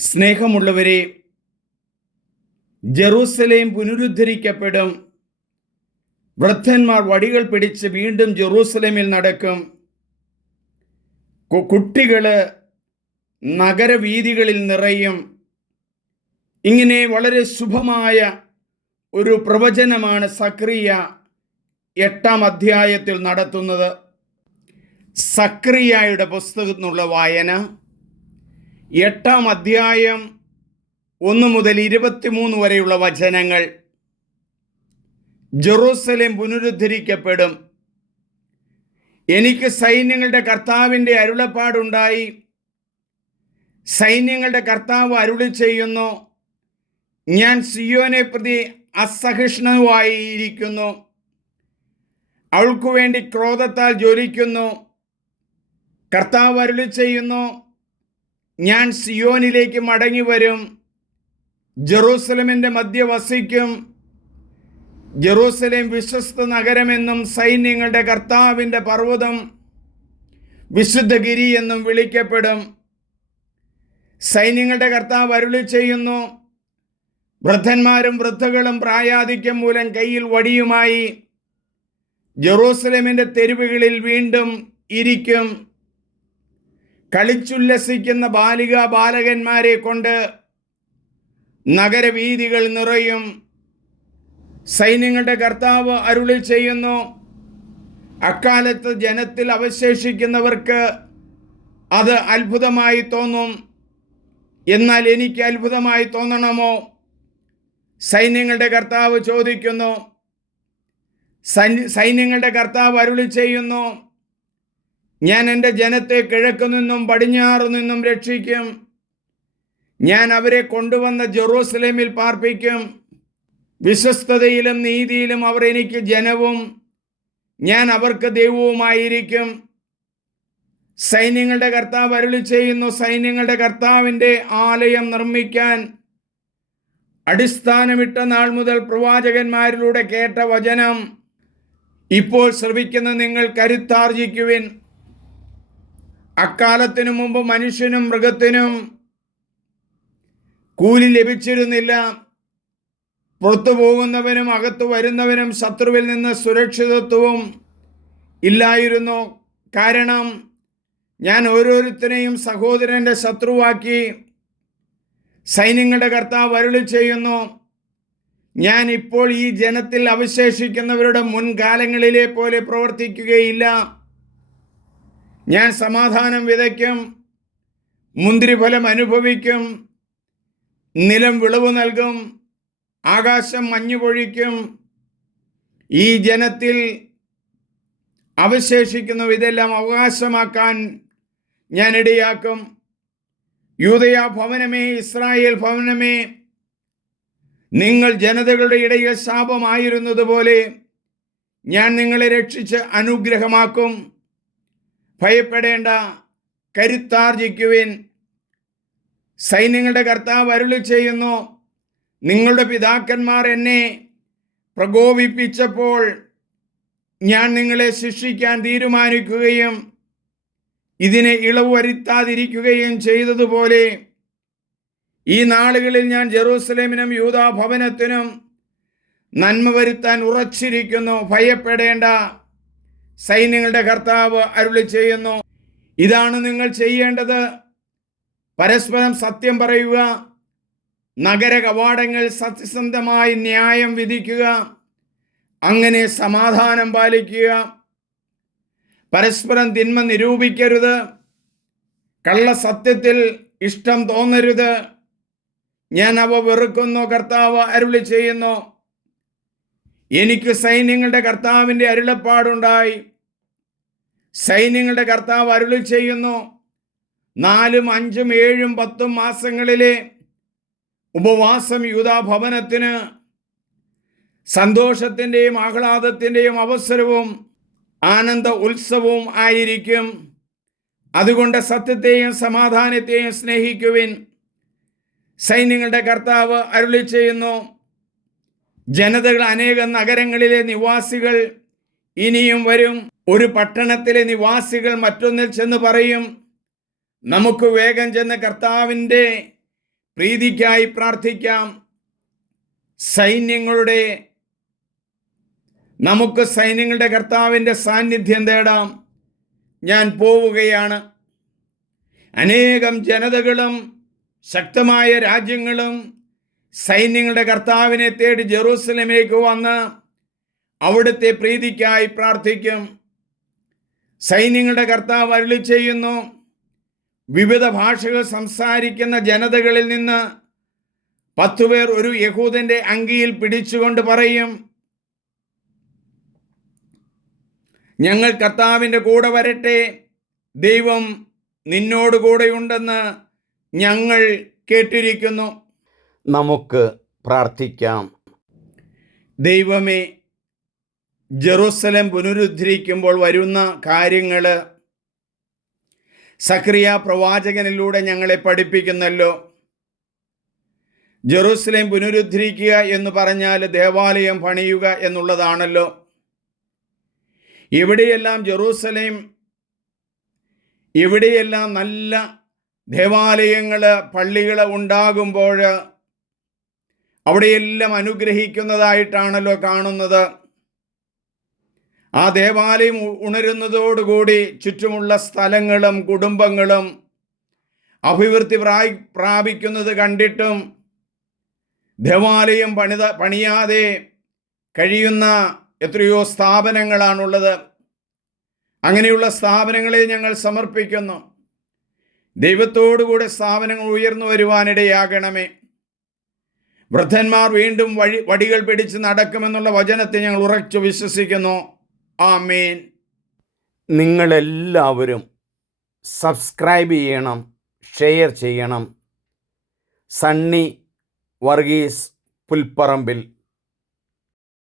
സ്നേഹമുള്ളവരെ ജെറൂസലേം പുനരുദ്ധരിക്കപ്പെടും. വൃദ്ധന്മാർ വടികൾ പിടിച്ച് വീണ്ടും ജെറൂസലേമിൽ നടക്കും. കുട്ടികൾ നഗരവീതികളിൽ നിറയും. ഇങ്ങനെ വളരെ ശുഭമായ ഒരു പ്രവചനമാണ് സക്രിയ എട്ടാം അധ്യായത്തിൽ നടത്തുന്നത്. സക്രിയായുടെ പുസ്തകത്തിനുള്ള വായന. എട്ടാം അധ്യായം ഒന്ന് മുതൽ ഇരുപത്തിമൂന്ന് വരെയുള്ള വചനങ്ങൾ. ജെറൂസലേം പുനരുദ്ധരിക്കപ്പെടും. എനിക്ക് സൈന്യങ്ങളുടെ കർത്താവിന്റെ അരുളപ്പാടുണ്ടായി. സൈന്യങ്ങളുടെ കർത്താവ് അരുളി ചെയ്യുന്നു. ഞാൻ സിയോനെ പ്രതി അസഹിഷ്ണുവായിരിക്കുന്നു. അവൾക്കു വേണ്ടി ക്രോധത്താൽ ജ്വലിക്കുന്നു. കർത്താവ് അരുളി ചെയ്യുന്നു. ഞാൻ സിയോനിലേക്ക് മടങ്ങി വരും. ജെറൂസലമിന്റെ മധ്യ വസിക്കും. ജെറൂസലേം വിശ്വസ്ത നഗരമെന്നും സൈന്യങ്ങളുടെ കർത്താവിന്റെ പർവതം വിശുദ്ധഗിരി എന്നും വിളിക്കപ്പെടും. സൈന്യങ്ങളുടെ കർത്താവ് അരുളി ചെയ്യുന്നു വൃദ്ധന്മാരും വൃദ്ധകളും പ്രായാധിക്യം മൂലം കയ്യിൽ വടിയുമായി. ജെറൂസലേമിന്റെ തെരുവുകളിൽ വീണ്ടും ഇരിക്കും. കളിച്ചുല്ലസിക്കുന്ന ബാലിക ബാലകന്മാരെ കൊണ്ട് നഗരവീതികൾ നിറയും. സൈന്യങ്ങളുടെ കർത്താവ് അരുളി ചെയ്യുന്നു. അക്കാലത്ത് ജനത്തിൽ അവശേഷിക്കുന്നവർക്ക് അത് അത്ഭുതമായി തോന്നും. എന്നാൽ എനിക്ക് അത്ഭുതമായി തോന്നണമോ? സൈന്യങ്ങളുടെ കർത്താവ് ചോദിക്കുന്നു. സൈന്യ- സൈന്യങ്ങളുടെ കർത്താവ് അരുളി ചെയ്യുന്നു. ഞാൻ എന്റെ ജനത്തെ കിഴക്കു നിന്നും പടിഞ്ഞാറു നിന്നും രക്ഷിക്കും. ഞാൻ അവരെ കൊണ്ടുവന്ന ജെറൂസലേമിൽ പാർപ്പിക്കും. വിശ്വസ്തതയിലും നീതിയിലും അവർ എനിക്ക് ജനവും ഞാൻ അവർക്ക് ദൈവവുമായിരിക്കും. സൈന്യങ്ങളുടെ കർത്താവ് അരുളി ചെയ്യുന്നു സൈന്യങ്ങളുടെ കർത്താവിന്റെ ആലയം നിർമ്മിക്കാൻ. അടിസ്ഥാനമിട്ട നാൾ മുതൽ പ്രവാചകന്മാരിലൂടെ കേട്ട വചനം. ഇപ്പോൾ ശ്രവിക്കുന്ന നിങ്ങൾ കരുത്താർജിക്കുവിൻ. അക്കാലത്തിനു മുമ്പ് മനുഷ്യനും മൃഗത്തിനും കൂലി ലഭിച്ചിരുന്നില്ല. പുറത്തു പോകുന്നവനും അകത്തു വരുന്നവനും ശത്രുവിൽ നിന്ന് സുരക്ഷിതത്വവും ഇല്ലായിരുന്നു. കാരണം ഞാൻ ഓരോരുത്തരെയും സഹോദരന്റെ ശത്രുവാക്കി സൈന്യങ്ങളുടെ കർത്താവ് അരുളി ചെയ്യുന്നു. ഞാൻ ഇപ്പോൾ ഈ ജനത്തിൽ അവശേഷിക്കുന്നവരുടെ മുൻകാലങ്ങളിലെ പോലെ പ്രവർത്തിക്കുകയില്ല. ഞാൻ സമാധാനം വിതയ്ക്കും മുന്തിരിഫലം അനുഭവിക്കും നിലം വിളവ് നൽകും ആകാശം മഞ്ഞു പൊഴിക്കും. ഈ ജനത്തിൽ അവശേഷിക്കുന്നു ഇതെല്ലാം അവകാശമാക്കാൻ ഞാൻ ഇടയാക്കും. യൂതയ ഭവനമേ ഇസ്രായേൽ ഭവനമേ നിങ്ങൾ ജനതകളുടെ ഇടയിൽ ശാപമായിരുന്നതുപോലെ ഞാൻ നിങ്ങളെ രക്ഷിച്ച് അനുഗ്രഹമാക്കും. ഭയപ്പെടേണ്ട കരുത്താർജിക്കുവിൻ. സൈന്യങ്ങളുടെ കർത്താവ് അരുളി ചെയ്യുന്നു നിങ്ങളുടെ പിതാക്കന്മാർ എന്നെ പ്രകോപിപ്പിച്ചപ്പോൾ ഞാൻ നിങ്ങളെ ശിക്ഷിക്കാൻ തീരുമാനിക്കുകയും ഇതിനെ ഇളവ് വരുത്താതിരിക്കുകയും ചെയ്തതുപോലെ ഈ നാളുകളിൽ ഞാൻ ജെറൂസലേമിനും യൂതാഭവനത്തിനും നന്മ വരുത്താൻ ഉറച്ചിരിക്കുന്നു. ഭയപ്പെടേണ്ട സൈന്യങ്ങളുടെ കർത്താവ് അരുളി ചെയ്യുന്നു. ഇതാണ് നിങ്ങൾ ചെയ്യേണ്ടത്. പരസ്പരം സത്യം പറയുക. നഗര കവാടങ്ങൾ സത്യസന്ധമായി ന്യായം വിധിക്കുക. അങ്ങനെ സമാധാനം പാലിക്കുക. പരസ്പരം തിന്മ നിരൂപിക്കരുത്. കള്ളസത്യത്തിൽ ഇഷ്ടം തോന്നരുത്. ഞാൻ അവ വെറുക്കുന്നു കർത്താവ് അരുളി ചെയ്യുന്നു. എനിക്ക് സൈന്യങ്ങളുടെ കർത്താവിന്റെ അരുളപ്പാടുണ്ടായി. സൈന്യങ്ങളുടെ കർത്താവ് അരുളി ചെയ്യുന്നു. നാലും അഞ്ചും ഏഴും പത്തും മാസങ്ങളിലെ ഉപവാസം യൂതാഭവനത്തിന് സന്തോഷത്തിന്റെയും ആഹ്ലാദത്തിന്റെയും അവസരവും ആനന്ദ ഉത്സവവും ആയിരിക്കും. അതുകൊണ്ട് സത്യത്തെയും സമാധാനത്തെയും സ്നേഹിക്കുവിൻ. സൈന്യങ്ങളുടെ കർത്താവ് അരുളി ചെയ്യുന്നു. ജനതകൾ അനേകം നഗരങ്ങളിലെ നിവാസികൾ ഇനിയും വരും. ഒരു പട്ടണത്തിലെ നിവാസികൾ മറ്റൊന്നിൽ ചെന്ന് പറയും നമുക്ക് വേഗം ചെന്ന് കർത്താവിന്റെ പ്രീതിക്കായി പ്രാർത്ഥിക്കാം. സൈന്യങ്ങളുടെ നമുക്ക് സൈന്യങ്ങളുടെ കർത്താവിന്റെ സാന്നിധ്യം തേടാം. ഞാൻ പോവുകയാണ്. അനേകം ജനതകളും ശക്തമായ രാജ്യങ്ങളും സൈന്യങ്ങളുടെ കർത്താവിനെ തേടി ജെറൂസലമേക്ക് വന്ന് അവിടുത്തെ പ്രീതിക്കായി പ്രാർത്ഥിക്കും. സൈന്യങ്ങളുടെ കർത്താവ് അരുളി ചെയ്യുന്നു. വിവിധ ഭാഷകൾ സംസാരിക്കുന്ന ജനതകളിൽ നിന്ന് പത്തുപേർ ഒരു യഹൂദന്റെ അങ്കിയിൽ പിടിച്ചുകൊണ്ട് പറയും ഞങ്ങൾ കർത്താവിന്റെ കൂടെ വരട്ടെ. ദൈവം നിന്നോട് കൂടെയുണ്ടെന്ന് ഞങ്ങൾ കേട്ടിരിക്കുന്നു. നമുക്ക് പ്രാർത്ഥിക്കാം. ദൈവമേ ജെറൂസലം പുനരുദ്ധരിക്കുമ്പോൾ വരുന്ന കാര്യങ്ങൾ സക്രിയ പ്രവാചകനിലൂടെ ഞങ്ങളെ പഠിപ്പിക്കുന്നല്ലോ. ജെറൂസലേം പുനരുദ്ധരിക്കുക എന്ന് പറഞ്ഞാൽ ദേവാലയം പണിയുക എന്നുള്ളതാണല്ലോ. എവിടെയെല്ലാം ജെറൂസലേം എവിടെയെല്ലാം നല്ല ദേവാലയങ്ങൾ പള്ളികൾ ഉണ്ടാകുമ്പോൾ അവിടെയെല്ലാം അനുഗ്രഹിക്കുന്നതായിട്ടാണല്ലോ കാണുന്നത്. ആ ദേവാലയം ഉണരുന്നതോടുകൂടി ചുറ്റുമുള്ള സ്ഥലങ്ങളും കുടുംബങ്ങളും അഭിവൃദ്ധി പ്രായി പ്രാപിക്കുന്നത് കണ്ടിട്ടും ദേവാലയം പണിത പണിയാതെ കഴിയുന്ന എത്രയോ സ്ഥാപനങ്ങളാണുള്ളത്. അങ്ങനെയുള്ള സ്ഥാപനങ്ങളെ ഞങ്ങൾ സമർപ്പിക്കുന്നു. ദൈവത്തോടുകൂടെ സ്ഥാപനങ്ങൾ ഉയർന്നു വരുവാനിടയാകണമേ. വൃദ്ധന്മാർ വീണ്ടും വഴി വടികൾ പിടിച്ച് നടക്കുമെന്നുള്ള വചനത്തെ ഞങ്ങൾ ഉറച്ചു വിശ്വസിക്കുന്നു. ആമേൻ. നിങ്ങളെല്ലാവരും സബ്സ്ക്രൈബ് ചെയ്യണം ഷെയർ ചെയ്യണം. സണ്ണി വർഗീസ് പുൽപ്പറമ്പിൽ.